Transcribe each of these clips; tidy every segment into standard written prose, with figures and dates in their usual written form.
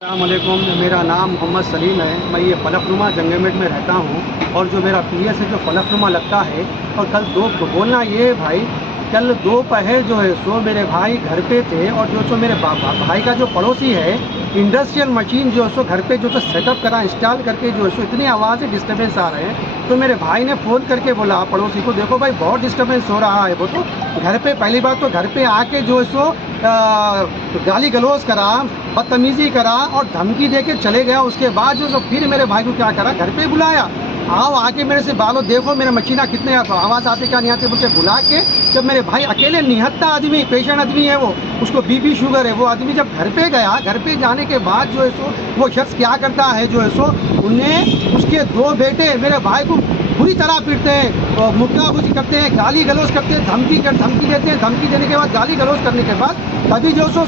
अस्सलामुअलैकुम, मेरा नाम मोहम्मद सलीम है। मैं ये फलकनुमा जंगलमेट में रहता हूँ और जो मेरा पीएस है जो फलकनुमा लगता है। और कल बोलना ये भाई, कल दोपहर जो है सो मेरे भाई घर पे थे और जो सो मेरे भाई का जो पड़ोसी है इंडस्ट्रियल मशीन जो सो घर पे जो सो सेटअप करा इंस्टॉल करके जो सो इतनी आवाज़ डिस्टर्बेंस आ रहे हैं। तो मेरे भाई ने फ़ोन करके बोला पड़ोसी को, देखो भाई बहुत डिस्टर्बेंस हो रहा है। वो तो घर पे पहली बार तो घर पे आके जो सो गाली गलौज करा, बदतमीज़ी करा और धमकी दे के चले गया। उसके बाद जो फिर मेरे भाई को क्या करा, घर पे बुलाया, आओ आके मेरे से बालो देखो मेरे मशीना कितने आवाज़ आते क्या नहीं आते बोल के बुला के। जब मेरे भाई अकेले निहत्ता आदमी, पेशेंट आदमी है, वो उसको बीपी शुगर है, वो आदमी जब घर पे गया, घर पे जाने के बाद जो है सो वो शख्स क्या करता है जो है सो उन्हें उसके दो बेटे मेरे भाई को बुरी तरह पीटते हैं और मुक्काबुजी करते हैं, गाली गलौज करते हैं, धमकी देते हैं। धमकी देने के बाद गाली गलौज करने के बाद तभी जो सो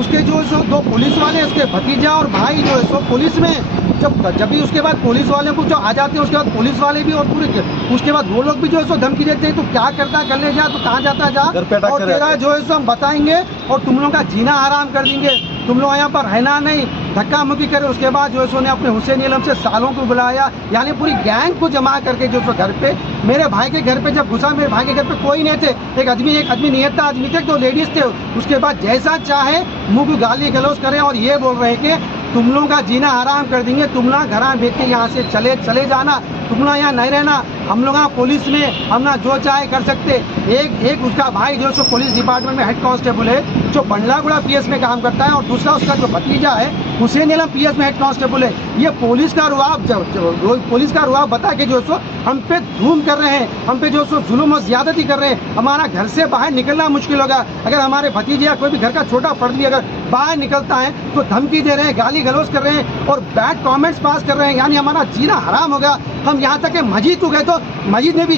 उसके जो सो दो पुलिस वाले, उसके भतीजा और भाई जो है सो पुलिस में जब भी उसके बाद पुलिस वाले को जो आ जाते हैं, उसके बाद पुलिस वाले भी और पूरे उसके बाद वो लोग भी जो है सो धमकी देते हैं। तो क्या करता है, करने जा तो कहाँ जाता जा, और तेरा जो है सो हम बताएंगे और तुम लोगों का जीना हराम कर देंगे, तुम लोग यहाँ पर रहना नहीं, धक्का मुक्की करे। उसके बाद जो है सो ने अपने हुसैन आलम से सालों को बुलाया, यानी पूरी गैंग को जमा करके जो सो घर पे मेरे भाई के घर पे जब घुसा, मेरे भाई के घर पे कोई नहीं थे, एक आदमी नियत आदमी थे, दो लेडीज थे। उसके बाद जैसा चाहे मुँह को गाली गलौज करें और ये बोल रहे हैं कि तुम लोगों का जीना हराम कर देंगे, तुम लोग घर भेज के यहाँ से चले जाना, तुम लोग यहाँ नहीं रहना, हम लोग यहाँ पुलिस में हम ना जो चाहे कर सकते। एक उसका भाई जो सो पुलिस डिपार्टमेंट में हेड कांस्टेबल है जो बंडलागुड़ा पीएस में काम करता है, और दूसरा उसका जो भतीजा है हुसैन आलम पीएस में हेड कांस्टेबल है। ये पुलिस का रुआब बता के जो सो हम पे धूम कर रहे हैं, हम पे जो सो जुल्म और ज्यादती कर रहे हैं। हमारा घर से बाहर निकलना मुश्किल होगा। अगर हमारे भतीजे या कोई भी घर का छोटा फर्द भी अगर बाहर निकलता है तो धमकी दे रहे हैं, गाली गलौज कर रहे हैं और बैड कमेंट्स पास कर रहे हैं, यानी हमारा जीना हराम हो गया। हम यहाँ तक मस्जिद को गए तो मस्जिद में भी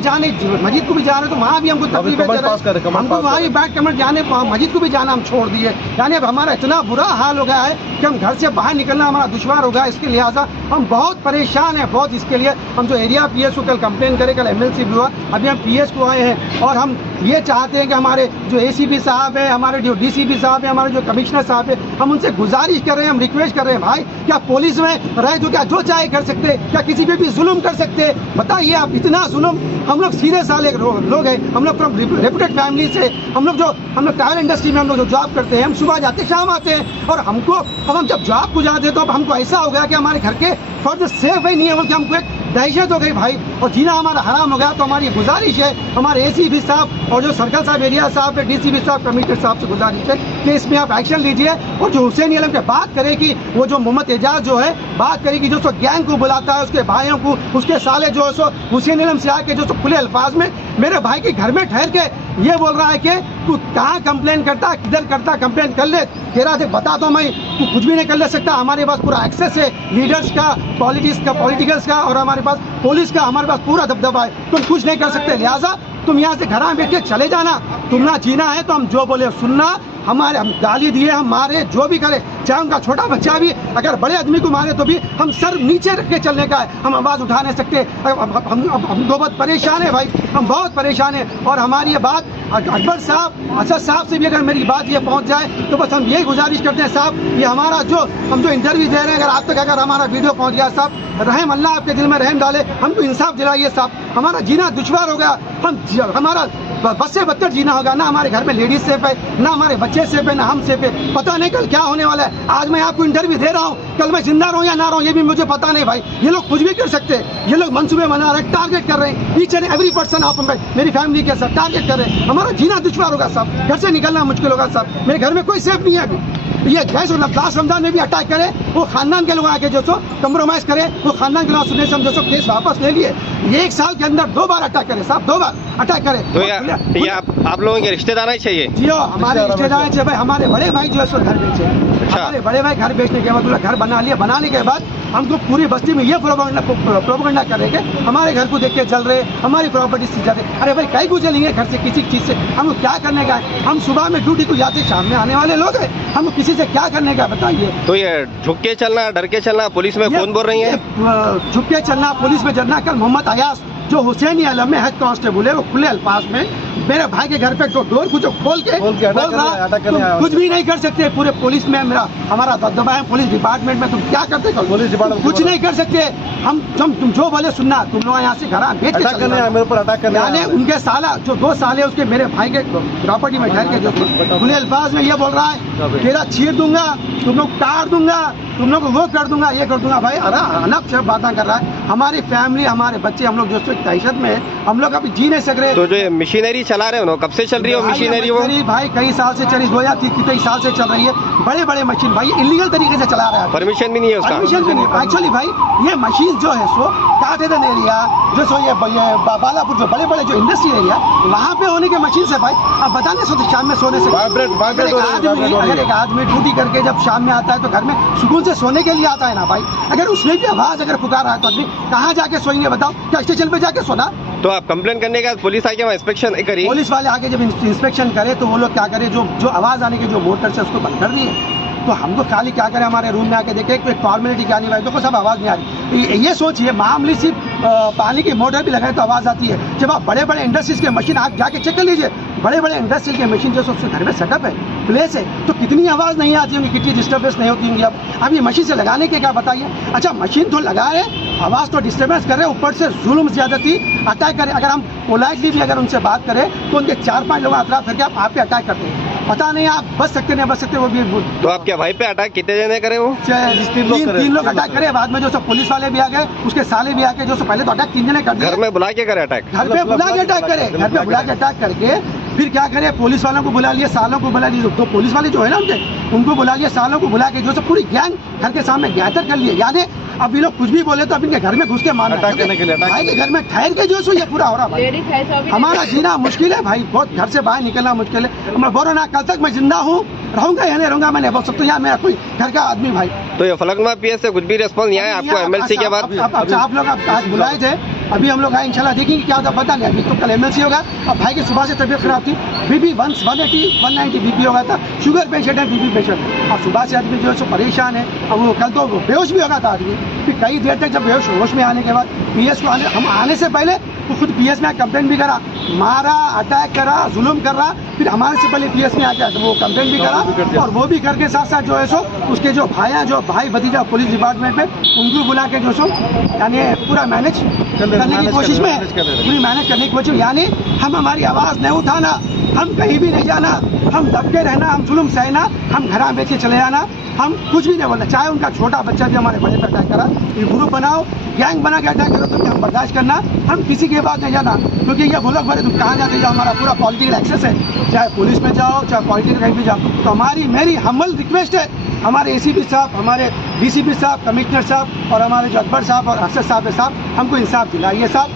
मस्जिद को भी जाने तो वहाँ भी हमको तकलीफ है, हमको वहाँ भी बैड कमेंट जाने, मस्जिद को भी जाना हम छोड़ दिए। यानी अब हमारा इतना बुरा हाल हो गया है कि हम घर से बाहर निकलना हमारा दुश्वार हो गया। इसके लिहाजा हम बहुत परेशान हैं, बहुत। इसके लिए हम जो एरिया पीएस को कल कंप्लेन करें, कल एमएलसी भी हुआ, अभी हम पीएस को आए हैं और हम ये चाहते हैं कि हमारे जो एसीपी साहब है, हमारे जो डीसीपी साहब है, हमारे जो कमिश्नर साहब है, हम उनसे गुजारिश कर रहे हैं, हम रिक्वेस्ट कर रहे हैं, भाई क्या पुलिस में रहे तो क्या जो चाहे कर सकते, क्या किसी पे भी जुल्म कर सकते? बताइए आप, इतना जुल्म। हम लोग सीधे साले लोग हैं, हम लोग फ्रॉम रेपुटेड फैमिली से, हम लोग ट्रैवल इंडस्ट्री में हम लोग जो जॉब करते हैं, हम सुबह जाते शाम आते हैं, और हम जब जॉब को जाते हैं तो अब हमको ऐसा हो गया कि हमारे घर के फर्द सेफ ही नहीं है, बल्कि हमको एक दहशत हो गई भाई, और जीना हमारा हराम हो गया। तो हमारी गुजारिश है हमारे एसीपी साहब और जो सर्कल साहब, एरिया साहब, डीसीपी साहब, कमिश्नर साहब से गुजारिश है कि इसमें आप एक्शन लीजिए। और जो हुसैन आलम के बात करे कि वो जो मोहम्मद एजाज जो है बात करे कि जो सो गैंग को बुलाता है, उसके भाइयों को, उसके साले जो सो हुसैन आलम से आके जो सो खुले अल्फाज में मेरे भाई के घर में ठहर के ये बोल रहा है कि तू कहाँ कंप्लेन करता, किधर करता, कंप्लेन कर ले, तेरा देख बता दो मैं, तू कुछ भी नहीं कर ले सकता। हमारे पास पूरा एक्सेस है लीडर्स का, पॉलिटिकल्स का, और हमारे पास पुलिस का, हमारे पास पूरा दबदबा है, तुम कुछ नहीं कर सकते। लिहाजा तुम यहाँ से घर बैठ के चले जाना, तुम ना जीना है तो हम जो बोले सुनना। हम गाली दिए, हम मारे, जो भी करे, चाहे उनका छोटा बच्चा भी अगर बड़े आदमी को मारे तो भी हम सर नीचे रख के चलने का है, हम आवाज़ उठा नहीं सकते। हम तो बहुत परेशान है भाई, हम बहुत परेशान हैं। और हमारी ये बात अकबर साहब, असद साहब से भी अगर मेरी बात ये पहुंच जाए तो बस हम यही गुजारिश करते हैं, साहब ये हमारा हम जो इंटरव्यू दे रहे हैं, अगर आप तक अगर हमारा वीडियो पहुंच गया, साहब रहम अल्लाह आपके दिल में रहम डाले, हमको इंसाफ दिलाइए साहब। हमारा जीना दुश्वार हो गया, हमारा बस से बदतर जीना होगा। ना हमारे घर में लेडीज सेफ है, ना हमारे बच्चे सेफ है, ना हम सेफ है। पता नहीं कल क्या होने वाला है। आज मैं आपको इंटरव्यू दे रहा हूँ, कल मैं जिंदा रहूँ या ना रहूँ ये भी मुझे पता नहीं भाई। ये लोग कुछ भी कर सकते हैं, ये लोग मंसूबे बना रहे हैं, टारगेट कर रहे हैं, each and every person of मेरी फैमिली के साथ टारगेट कर रहे हैं। हमारा जीना दुश्वार होगा साहब, घर से निकलना मुश्किल होगा साहब। मेरे घर में कोई सेफ नहीं है अभी। ये गैस लास्ट रमजान में भी अटैक करे, वो खानदान के लोग आके जो सो कम्प्रोमाइज करे, वो खानदान के लोग सुनने से हम जो सो केस वापस ले लिए। ये एक साल के अंदर 2 बार अटैक करे साहब, 2 बार अटैक करे। तो ये आप लोगों के रिश्तेदार ही चाहिए जी? हमारे रिश्तेदार चाहिए भाई। हमारे बड़े भाई जो है सो घर बेचे, हमारे बड़े भाई घर बेचने के बाद घर बना लिया, बनाने के बाद हमको पूरी बस्ती में ये प्रोपेगेंडा करेंगे, हमारे घर को देख के चल रहे, हमारी प्रॉपर्टी से जाते। अरे भाई कहीं को चलेंगे घर से, किसी चीज़ से हमको क्या करने का है? हम सुबह में ड्यूटी को जाते, शाम में आने वाले लोग हैं, हम किसी से क्या करने का बताइए? तो ये झुक के चलना, डर के चलना, पुलिस में कौन बोल रही है? झुक के चलना, पुलिस में चलना। कल मोहम्मद अयास जो हुसैन आलम में हेड कांस्टेबल है, वो खुले अल्फाज में मेरे भाई के घर पे डोर कुछ खोल के बोल रहा तुम कुछ भी नहीं कर सकते। पूरे पुलिस में मेरा हमारा दबदबा है, पुलिस डिपार्टमेंट में तुम क्या करते हो? पुलिस डिपार्टमेंट कुछ नहीं कर सकते। हम तुम जो बोले सुनना, तुम लोग यहाँ से घर बेच के मेरे ऊपर अटैक करने यानी उनके साला जो 2 साल है उसके मेरे भाई के प्रॉपर्टी में ठहर के जो खुले अल्फाज में ये बोल रहा है तेरा चीर दूंगा, तुम लोग काट दूंगा, तुम लोग वो कर दूंगा, ये कर दूंगा। भाई अरे अनप से बातें कर रहा है। हमारी फैमिली, हमारे बच्चे, हम लोग जो दहशत में है, हम लोग अभी जी नहीं सक रहे। तो जो ये मशीनरी चला रहे हो कब से चल रही है मशीनरी? वो भाई कई साल से चली, 2023 साल से चल रही है। बड़े बड़े मशीन भाई इलीगल तरीके से चला रहा है, परमिशन भी नहीं है उसका। परमिशन भी नहीं एक्चुअली भाई। ये मशीन जो है सो काटेदन एरिया जो सो ये बालापुर जो बड़े बड़े जो इंडस्ट्री एरिया वहाँ पे होने के मशीन से भाई अब बताने सोते शाम में सोने से अगर एक आदमी ड्यूटी करके जब शाम में आता है तो घर में सुकून से सोने के लिए आता है ना भाई। अगर उसमें भी आवाज अगर पुकार रहा है तो आदमी कहाँ जाके सोएंगे बताओ? क्या स्टेशन पे जाके सोना? तो आप कंप्लेन करने के बाद पुलिस आके वहाँ इंस्पेक्शन करी? पुलिस वाले आके जब इंस्पेक्शन करे तो वो लोग क्या करे, जो आवाज आने के जो मोटर से उसको बंद कर दिए। तो हमको खाली क्या करें, हमारे रूम में आके देखे कोई फॉर्मेलिटी क्या नहीं भाई, देखो सब आवाज़ नहीं आ रही। ये सोचिए मामूली सी पानी की मोटर भी लगाए तो आवाज़ आती है। जब आप बड़े बड़े इंडस्ट्रीज के मशीन आप जाके चेक कर लीजिए, बड़े बड़े इंडस्ट्री के मशीन जो उसके घर में सेटअप है, प्लेस है, तो कितनी आवाज़ नहीं आती होंगी, कितनी डिस्टर्बेंस नहीं होती होंगी। अब ये मशीन से लगाने के क्या बताइए? अच्छा मशीन तो लगा रहे, आवाज़ तो डिस्टर्बेंस कर रहे, ऊपर से जुल्म ज़्यादती अटैक करें। अगर हम पोलाइटली भी अगर उनसे बात करें तो उनके 4-5 लोग अतराफ करके आप पे अटैक करते हैं। पता नहीं आप बच सकते नहीं बच सकते। वो भी तो आपके भाई पे अटैक कितने जने करे? वो 3 लोग अटैक करे। बाद में जो सब पुलिस वाले भी आ गए, उसके साले भी आ गए। जो पहले तो अटैक 3 जने कर दिए। घर में बुला के करे अटैक? घर पे बुला के अटैक करे, घर पे बुला के अटैक करके फिर क्या करे, पुलिस वालों को बुला लिए, सालों को बुला लिए। तो पुलिस वाले जो है ना उनको बुला लिए, सालों को बुला के जो सब पूरी गैंग घर के सामने गैदर कर लिए। यानी अब ये लोग कुछ भी बोले तो अब इनके घर में घुस के मार भाई के घर में ठहर के जो ये पूरा हो रहा भाई। हमारा जीना मुश्किल है भाई, बहुत घर से बाहर निकलना मुश्किल है। मैं बोल रहा ना, कल तक मैं जिंदा हूँ, रहूंगा या नहीं रहूंगा मैं नहीं बोल सकता। यहाँ मेरा कोई घर का आदमी भाई। तो ये फलकनुमा पीएस से कुछ भी रिस्पॉन्स नहीं आया आपको एमएलसी के बाद? अच्छा आप लोग आज बुलाए थे, अभी हम लोग आए इंशाल्लाह देखेंगे क्या होता पता नहीं। अभी तो कल एमएलसी होगा। अब भाई की सुबह से तबीयत खराब थी, बीपी 180 190 बीपी हो गया था, शुगर पेशेंट है, बीपी पेशेंट। अब सुबह से आदमी जो है सो परेशान है। अब वो कल तो बेहोश भी होगा था आदमी, फिर कई देर तक जब बेहोश होश में आने के बाद पीएस को हम आने से पहले वो खुद पीएस में कंप्लेंट भी करा, मारा, अटैक करा, जुल्म कर रहा। फिर हमारे से पहले पीएस में आके तो वो कंप्लेंट भी करा, और वो भी करके साथ साथ जो है सो उसके जो भाई भतीजा पुलिस डिपार्टमेंट में उनको बुला के जो सो यानी पूरा मैनेज करने की कोशिश में, पूरी मैनेज करने की कोशिश। यानी हम हमारी आवाज़ नहीं उठाना, हम कहीं भी नहीं जाना, हम दबके रहना, हम जुल्म सहना, हम घर बेच के चले जाना, हम कुछ भी नहीं बोलना। चाहे उनका छोटा बच्चा भी हमारे बड़े पर अटैक करा, ये ग्रुप बनाओ, गैंग बना के अटैक करो, तो हम बर्दाश्त करना, हम किसी के बात नहीं जाना। क्योंकि ये बोलो भरे तुम कहाँ जाते जाओ, हमारा पूरा पॉलिटिकल एक्सेस है, चाहे पुलिस में जाओ चाहे पॉलिटिकल कहीं भी जाओ। तो मेरी हम्बल रिक्वेस्ट है हमारे एसीपी साहब, हमारे डीसीपी साहब, कमिश्नर साहब और हमारे जो अकबर साहब और अफसर साहब है साहब, हमको इंसाफ दिलाइए साहब,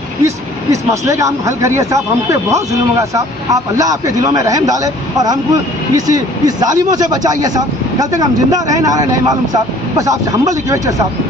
इस मसले का हम हल करिए साहब। हम पे बहुत जुल्म होगा साहब, आप अल्लाह आपके दिलों में रहम डाले और हमको इस जालिमों से बचाइए साहब। कल तक हम जिंदा रहे ना रहे नहीं मालूम साहब, बस आपसे हम्बल रिक्वेस्ट है साहब।